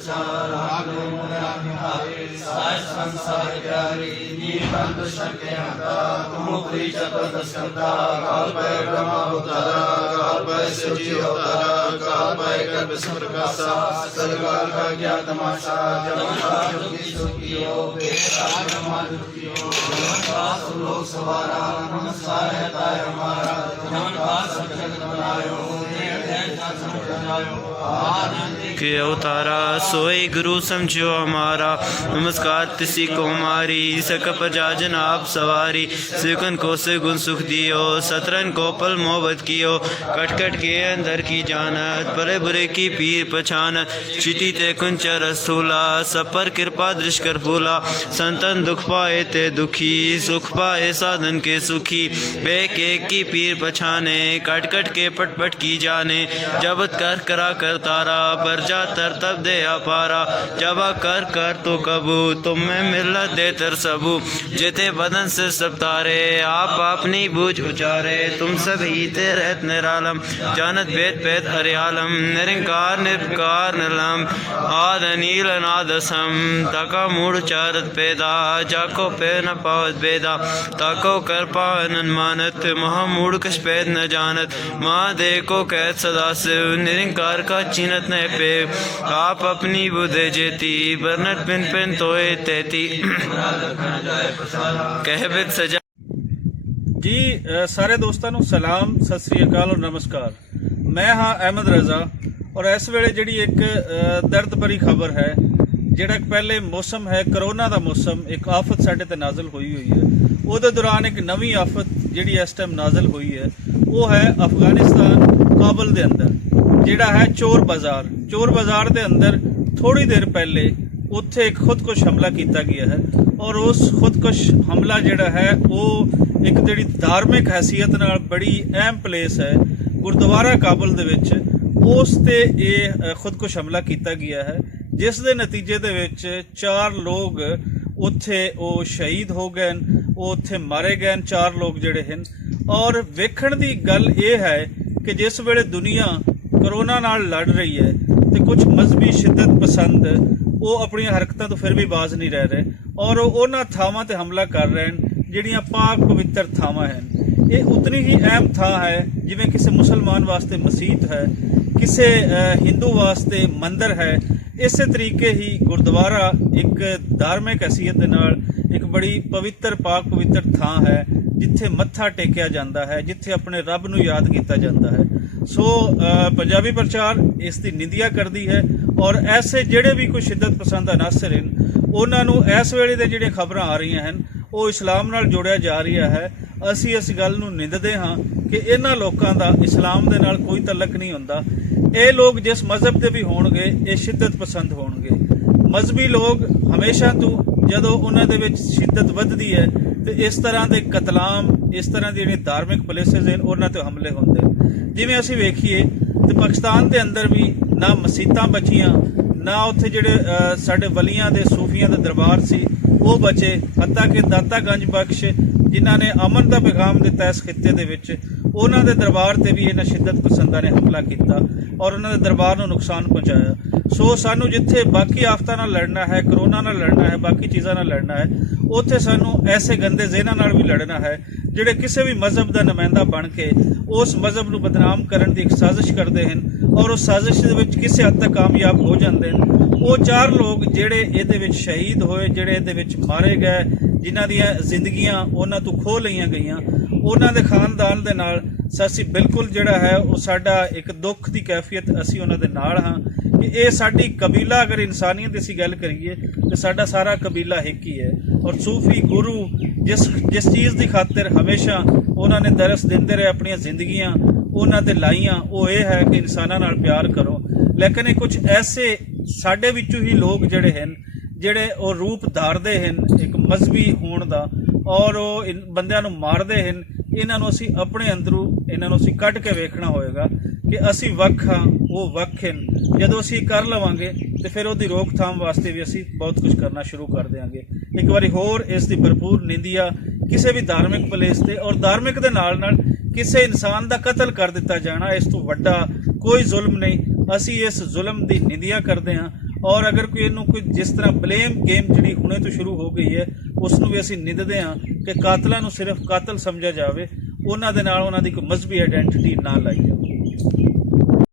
संसार प्यारी नीलकंठ शक्ति हंता तुमुपरि चतुर्दशकंता काल भय ब्रह्मा अवतारा काल भय शिवजी अवतारा काल भय गर्भ प्रकाशा सलकाल का ज्ञात तमाशा जमन जोगी सुखियो बेरा ब्रह्मा दुखियो नमस्कार लोक सवारा नमस्कार है ताय हमारा नमस्कार सब जगत बनायो के अवतारा सोई गुरु समझो हमारा। नमस्कार तिसी को हमारी सकप प्रजा जनाब सवारी। सिकन को से गुण सुख दियो सतरन को पल मोहब्बत कियो। कट कट के अंदर की जानत भले बुरे की पीर पछानत। चिटी ते कुंच रसूला सब पर कृपा दृश कर फूला। संतन दुख पाए ते दुखी सुख पाए साधन के सुखी। बेक एक की पीर पछाने कट कट के पट पट की जाने। जबत कर करा कर तारा पर जा तर तब दे अपारा। जब कर कर तो कबू तुम में मिलत दे तर सबू। जेते बदन से सब तारे आप अपनी बूझ उचारे। तुम सब ही ते रहत निरालम जानत भेद भेद हरियालम। निरंकार निर्विकार निलम आद नील नादसम। ताका मूढ़ चारत पेदा जाको पे न पावत बेदा। ताको कर पावन मानत महामूढ़ कश पेद न जानत। महादे को कैद सदा से निरंकार का चीनत न पे। आप अपनी बुद्धे जेती बरनट पिन पिन तोए तेती। कहबित सजा जी सारे दोस्तों ਨੂੰ सलाम सत श्री अकाल और नमस्कार। मैं हाँ अहमद रजा और इस वेले जिहड़ी एक दर्द भरी खबर है। जिहड़ा पहले मौसम है करोना का मौसम एक आफत साडे ते नाजल हुई है। उहदे दौरान एक नवी आफत जिहड़ी इस टाइम नाजल हुई है वो है अफगानिस्तान काबल के अंदर जिहड़ा है चोर बाजार के अंदर थोड़ी देर पहले उत्थे एक खुदकुश हमला किया गया है। और उस खुदकुश हमला जिहड़ा है वो एक जिहड़ी धार्मिक हैसीयत नाल बड़ी अहम प्लेस है गुरुद्वारा काबल दे विच उस ते ये खुदकुश हमला किया गया है। जिस दे नतीजे दे विच 4 लोग उत्थे वो शहीद हो गए, वो उत्थे मारे गए 4 लोग जिहड़े हैं। और वेखण दी गल ये है कि जिस वेले दुनिया करोना नाल लड़ रही है तो कुछ मजहबी शिद्दत पसंद वो अपनी हरकतों तो फिर भी बाज नहीं रह रहे और उन्होंने थावां ते हमला कर रहे हैं जिहड़ियां पाक पवित्र थावां हैं। ये उतनी ही अहम थां है जिवें किसी मुसलमान वास्ते मसीत है, किसी हिंदू वास्ते मंदिर है। इस तरीके ही गुरुद्वारा एक धार्मिक हैसीयत दे नाल एक बड़ी पवित्र पाक पवित्र थां है जिथे मत्था टेकिया जाता है, जिथे अपने रब नूं याद किया जाता है। सो पंजाबी प्रचार इसकी निंदिया करती है और ऐसे जिहड़े भी कोई शिद्दत पसंद अनासर हैं उन्हां नूं इस वेले दे जिहड़े खबरां आ रही हैं वो इस्लाम नाल जोड़िया जा रही है। असीं इस गल नूं निंददे हां कि इन्हां लोकां दा इस्लाम दे नाल कोई तलक नहीं हुंदा। ये लोग जिस मजहब के भी होणगे ये शिद्दत पसंद होणगे। मजहबी लोग हमेशा तो जदों उन्हां दे विच शिद्दत वधदी है तो इस तरह के कतलाम इस तरह की जिहड़ी धार्मिक प्लेसिस हैं उन्हां ते हमले होंदे। जिवें असीं वेखीए तो पाकिस्तान के अंदर भी ना मसीतां बचियां ना उत्थे जिहड़े साडे वलियां दे सूफियां दे दरबार सी वो बचे। हत्ता कि दाता गंज बख्श जिन्हां ने अमन का पैगाम दिता इस खित्ते दे विच उन्हां दे दरबार ते भी इन्हां शिद्दत पसंदां ने हमला किया और उन्हां दे दरबार नूं नुकसान पहुंचाया। सो सानू जिथे बाकी आफतां नाल लड़ना है, करोना नाल लड़ना है, बाकी चीज़ां नाल लड़ना है, उत्थे सानू ऐसे गंदे ज़हनां नाल भी लड़ना है जिहड़े किसी भी मजहब का नुमाइंदा बन के उस मजहब नूं बदनाम करन दी एक साजिश करते हैं और उस साजिश दे विच किसी हद तक कामयाब हो जाते हैं। वो 4 लोग जिहड़े इहदे विच शहीद होए, जिहड़े इहदे विच मारे गए, जिन्हां दीयां जिंदगियां उन्हां तों खोह लईआं गईआं, उन्हां दे खानदान दे नाल असीं बिल्कुल जिहड़ा है वो साडा एक दुख की कैफियत असीं उन्हां दे नाल हां कि ये साडी कबीला अगर इंसानियत की गल करिए तो साडा सारा कबीला एक ही है। और सूफी गुरु जिस चीज़ की खातिर हमेशा उन्होंने दरस देंदे रहे अपनी जिंदगियां उन्हां ते लाइयां वो ये है कि इंसानां नाल प्यार करो। लेकिन ये कुछ ऐसे साडे विचों ही लोग जिहड़े हैं जिहड़े वो रूप धारदे हैं एक मजहबी होण दा और वो इन बंदियां नूं मारदे हैं। इन्हां नूं असीं अपने अंदरों इन्हां नूं असीं कढ के वेखना होएगा कि असीं वख हाँ वो वख हैं। जदों असीं कर लवांगे तो फिर उसकी रोकथाम वास्ते भी असीं बहुत कुछ करना शुरू कर देंगे। एक बारी होर इसकी भरपूर निंदिया किसी भी धार्मिक प्लेस से और धार्मिक दे नाल नाल किसी इंसान का कतल कर दिता जाना इस तो वड्डा कोई जुल्म नहीं। असी इस जुल्म की निंदिया करते हाँ ਔਰ ਅਗਰ ਕੋਈ ਇਹਨੂੰ ਕੋਈ ਜਿਸ ਤਰ੍ਹਾਂ ਬਲੇਮ ਗੇਮ ਜਿਹੜੀ ਹੁਣੇ ਤੋਂ ਸ਼ੁਰੂ ਹੋ ਗਈ ਹੈ ਉਸ ਨੂੰ ਵੀ ਅਸੀਂ ਨਿੰਦਦੇ ਹਾਂ ਕਿ ਕਾਤਲਾਂ ਨੂੰ ਸਿਰਫ ਕਾਤਲ ਸਮਝਿਆ ਜਾਵੇ, ਉਹਨਾਂ ਦੇ ਨਾਲ ਉਹਨਾਂ ਦੀ ਕੋਈ ਮਜ਼ਹਬੀ ਆਇਡੈਂਟੀਟੀ ਨਾ ਲਾਈ ਜਾਵੇ।